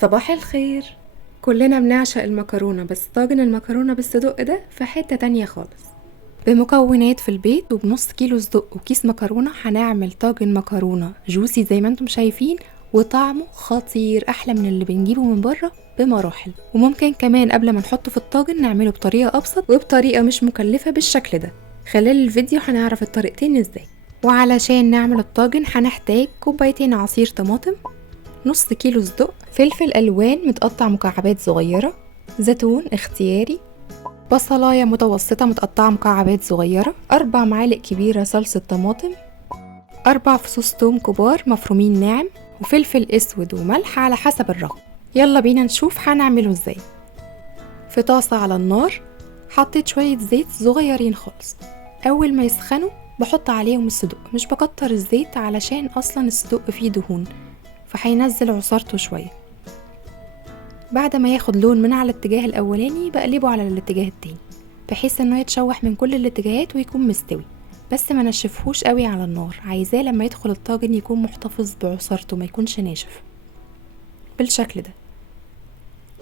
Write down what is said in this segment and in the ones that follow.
صباح الخير. كلنا بنعشق المكرونة، بس طاجن المكرونة بالصدق ده في حتة تانية خالص. بمكونات في البيت وبنص كيلو صدق وكيس مكرونة هنعمل طاجن مكرونة جوسي زي ما انتم شايفين، وطعمه خطير احلى من اللي بنجيبه من بره بمراحل. وممكن كمان قبل ما نحطه في الطاجن نعمله بطريقة ابسط وبطريقة مش مكلفة بالشكل ده. خلال الفيديو هنعرف الطريقتين ازاي. وعلشان نعمل الطاجن هنحتاج كوبايتين عصير طماطم، نص كيلو صدق، فلفل ألوان متقطع مكعبات صغيرة، زيتون اختياري، بصلاية متوسطة متقطعة مكعبات صغيرة، 4 معالق كبيرة صلصة طماطم، 4 فصوص توم كبار مفرومين ناعم، وفلفل اسود وملح على حسب الرغبة. يلا بينا نشوف هنعمله ازاي. في طاسة على النار حطيت شوية زيت صغيرين خالص. اول ما يسخنوا بحط عليهم الصدق، مش بكتر الزيت علشان اصلا الصدق فيه دهون فهينزل عصارته شوية. بعد ما ياخد لون من على الاتجاه الاولاني بقلبه على الاتجاه التاني بحيث انه يتشوح من كل الاتجاهات ويكون مستوي، بس ما نشفهوش قوي على النار، عايزاه لما يدخل الطاجن يكون محتفظ بعصارته ما يكونش ناشف بالشكل ده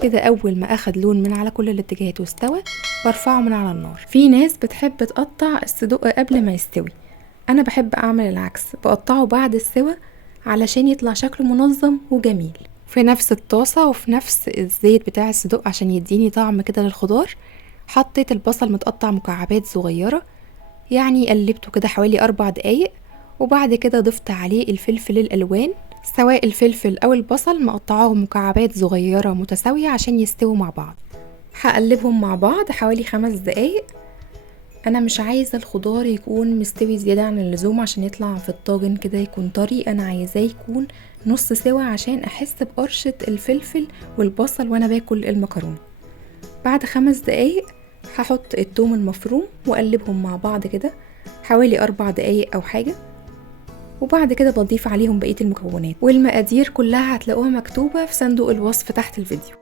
كده. اول ما اخد لون من على كل الاتجاهات واستوى برفعه من على النار. في ناس بتحب تقطع الصدق قبل ما يستوي، انا بحب اعمل العكس، بقطعه بعد السوى علشان يطلع شكله منظم وجميل. في نفس الطاسة وفي نفس الزيت بتاع الصدق عشان يديني طعم كده للخضار حطيت البصل متقطع مكعبات صغيرة، يعني قلبته كده حوالي 4 دقايق. وبعد كده ضفت عليه الفلفل الألوان، سواء الفلفل أو البصل مقطعاهم مكعبات صغيرة متساوية عشان يستووا مع بعض. هقلبهم مع بعض حوالي 5 دقايق. انا مش عايزه الخضار يكون مستوي زياده عن اللزوم عشان يطلع في الطاجن كده يكون طري، انا عايزاه يكون نص سوا عشان احس بقرشة الفلفل والبصل وانا باكل المكرونه. بعد 5 دقايق هحط الثوم المفروم واقلبهم مع بعض كده حوالي 4 دقايق او حاجه، وبعد كده بضيف عليهم بقيه المكونات، والمقادير كلها هتلاقوها مكتوبه في صندوق الوصف تحت الفيديو.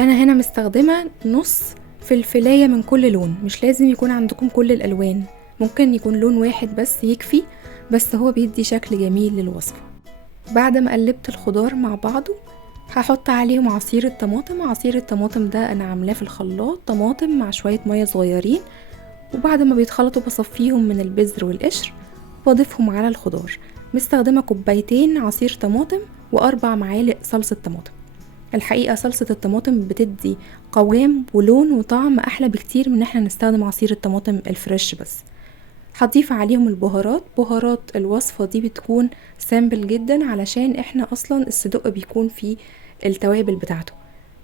انا هنا مستخدمه نص فلفلاية من كل لون، مش لازم يكون عندكم كل الألوان، ممكن يكون لون واحد بس يكفي، بس هو بيدي شكل جميل للوصفة. بعد ما قلبت الخضار مع بعضه هحط عليهم عصير الطماطم. عصير الطماطم ده أنا عاملاه في الخلاط، طماطم مع شوية مية صغيرين، وبعد ما بيتخلطوا بصفيهم من البذر والقشر واضيفهم على الخضار. مستخدمة كوبايتين عصير طماطم و4 معالق صلصة طماطم. الحقيقة صلصة الطماطم بتدي قوام ولون وطعم احلى بكتير من احنا نستخدم عصير الطماطم الفريش بس. هضيف عليهم البهارات، بهارات الوصفة دي بتكون سامبل جدا علشان احنا اصلا الصدق بيكون فيه التوابل بتاعته،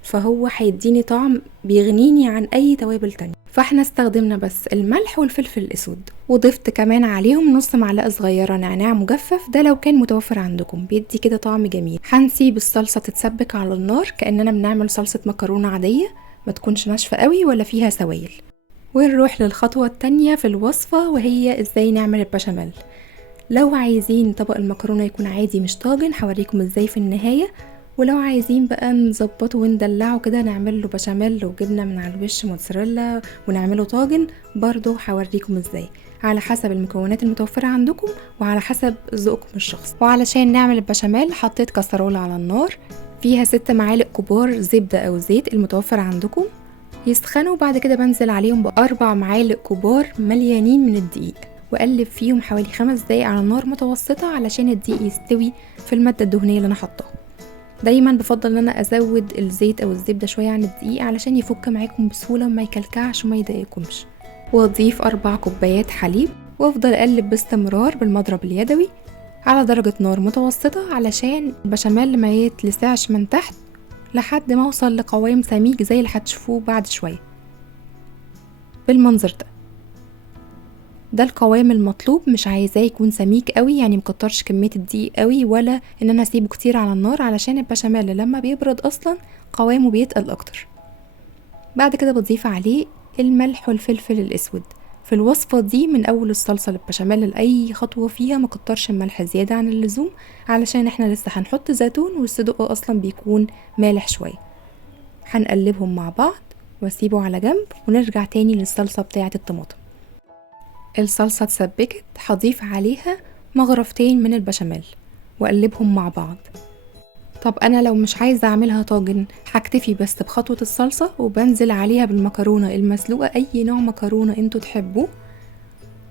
فهو هيديني طعم بيغنيني عن اي توابل تانية. فاحنا استخدمنا بس الملح والفلفل الاسود، وضفت كمان عليهم نص معلقة صغيرة نعناع مجفف، ده لو كان متوفر عندكم بيدي كده طعم جميل. هنسيب الصلصة تتسبك على النار كأننا بنعمل صلصة مكرونة عادية، ما تكونش ناشفة قوي ولا فيها سوائل. ونروح للخطوة التانية في الوصفة وهي ازاي نعمل البشاميل. لو عايزين طبق المكرونة يكون عادي مش طاجن هوريكم ازاي في النهاية، ولو عايزين بقى نظبطه وندلعه كده نعمل له بشاميل وجبنه من على الوش موتزاريلا ونعمله طاجن برضو هوريكم ازاي، على حسب المكونات المتوفره عندكم وعلى حسب ذوقكم الشخصي. وعلشان نعمل البشاميل حطيت كسرولة على النار فيها 6 معالق كبار زبده او زيت المتوفر عندكم يسخنوا. بعد كده بنزل عليهم ب4 معالق كبار مليانين من الدقيق واقلب فيهم حوالي 5 دقايق على نار متوسطه علشان الدقيق يستوي في الماده الدهنيه اللي انا حطاها. دايما بفضل ان انا ازود الزيت او الزبده شويه عن الدقيق علشان يفك معاكم بسهوله وما يكلكعش وما يضايقكمش. واضيف 4 كوبايات حليب وافضل اقلب باستمرار بالمضرب اليدوي على درجه نار متوسطه علشان البشاميل ما يتلسعش من تحت، لحد ما اوصل لقوام سميك زي اللي هتشوفوه بعد شويه بالمنظر ده القوام المطلوب. مش عايزاه يكون سميك قوي، يعني مكترش كميه الدقيق قوي ولا ان انا اسيبه كتير على النار علشان البشاميل لما بيبرد اصلا قوامه بيتقل اكتر. بعد كده بضيف عليه الملح والفلفل الاسود. في الوصفه دي من اول الصلصه للبشاميل لاي خطوه فيها مكترش الملح زياده عن اللزوم علشان احنا لسه هنحط زيتون والصدق اصلا بيكون مالح شويه. هنقلبهم مع بعض واسيبه على جنب ونرجع تاني للصلصه بتاعه الطماطم. الصلصة اتسبكت هضيف عليها مغرفتين من البشاميل واقلبهم مع بعض. طب انا لو مش عايزه اعملها طاجن هكتفي بس بخطوه الصلصه وبنزل عليها بالمكرونه المسلوقه، اي نوع مكرونه انتوا تحبوه،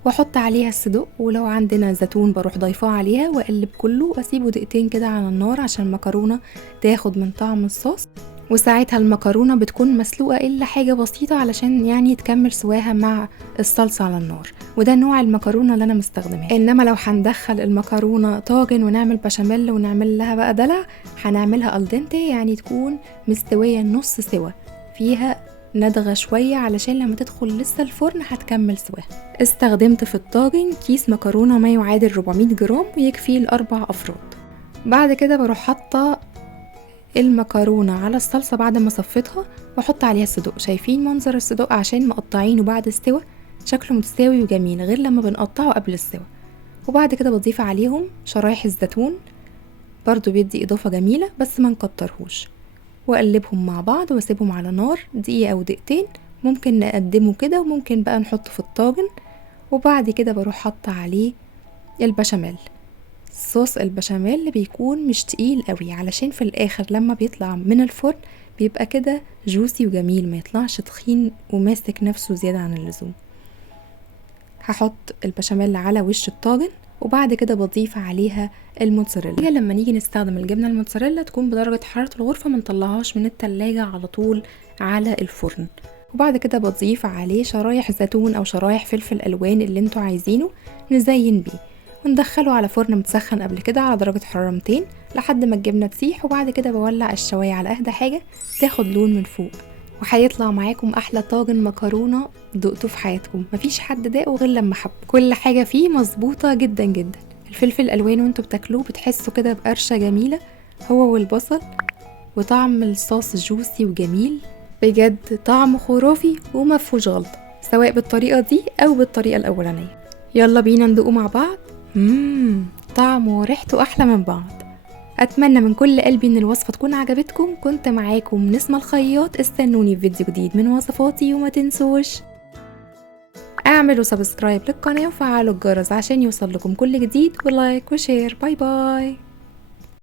واحط عليها الصدق، ولو عندنا زيتون بروح ضيفاه عليها واقلب كله واسيبه دقيقتين كده على النار عشان المكرونه تاخد من طعم الصوص. وساعتها المكرونه بتكون مسلوقه الا حاجه بسيطه علشان يعني تكمل سواها مع الصلصه على النار، وده نوع المكرونه اللي انا مستخدماه. انما لو هندخل المكرونه طاجن ونعمل بشاميل ونعمل لها بقى دلع، هنعملها الدنتي، يعني تكون مستويه نص سوا، فيها ندغة شوية علشان لما تدخل لسه الفرن هتكمل سواها. استخدمت في الطاجن كيس مكرونة ما يعادل 400 جرام ويكفي ل4 أفراد. بعد كده بروح حاطة المكرونة على الصلصة بعد ما صفيتها واحط عليها الصدق. شايفين منظر الصدق عشان مقطعينه بعد السوا شكله متساوي وجميل غير لما بنقطعه قبل السوا. وبعد كده بضيف عليهم شرايح الزيتون، برضو بيدي إضافة جميلة بس ما نكترهوش، واقلبهم مع بعض واسيبهم على نار دقيقة او دقيقتين. ممكن نقدمه كده وممكن بقى نحطه في الطاجن. وبعد كده بروح حاطه عليه البشاميل. صوص البشاميل بيكون مش تقيل قوي علشان في الاخر لما بيطلع من الفرن بيبقى كده جوسي وجميل، ما يطلعش تخين وماسك نفسه زيادة عن اللزوم. هحط البشاميل على وش الطاجن وبعد كده بضيف عليها الموتزاريلا. لما نيجي نستخدم الجبنه الموتزاريلا تكون بدرجه حراره الغرفه، منطلعهاش من التلاجة على طول على الفرن. وبعد كده بضيف عليه شرايح زيتون او شرايح فلفل الوان اللي انتوا عايزينه نزين بيه، وندخله على فرن متسخن قبل كده على درجه حراره 200 لحد ما الجبنه تسيح. وبعد كده بولع الشوايه على اهدى حاجه تاخد لون من فوق، وهيطلع معاكم احلى طاجن مكرونه دقتوه في حياتكم. مفيش حد داقه غير لما حب، كل حاجه فيه مظبوطه جدا جدا. الفلفل الالوان وانتوا بتاكلوه بتحسوا كده بقرشه جميله هو والبصل، وطعم الصوص جوسي وجميل بجد، طعم خرافي ومفهوش غلطه سواء بالطريقه دي او بالطريقه الاولانيه. يلا بينا ندوقه مع بعض. طعمه وريحته احلى من بعض. اتمنى من كل قلبي ان الوصفه تكون عجبتكم. كنت معاكم نسمة الخياط، استنوني في فيديو جديد من وصفاتي، وما تنسوش اعملوا سبسكرايب للقناه وفعلوا الجرس عشان يوصل لكم كل جديد، ولايك وشير. باي باي.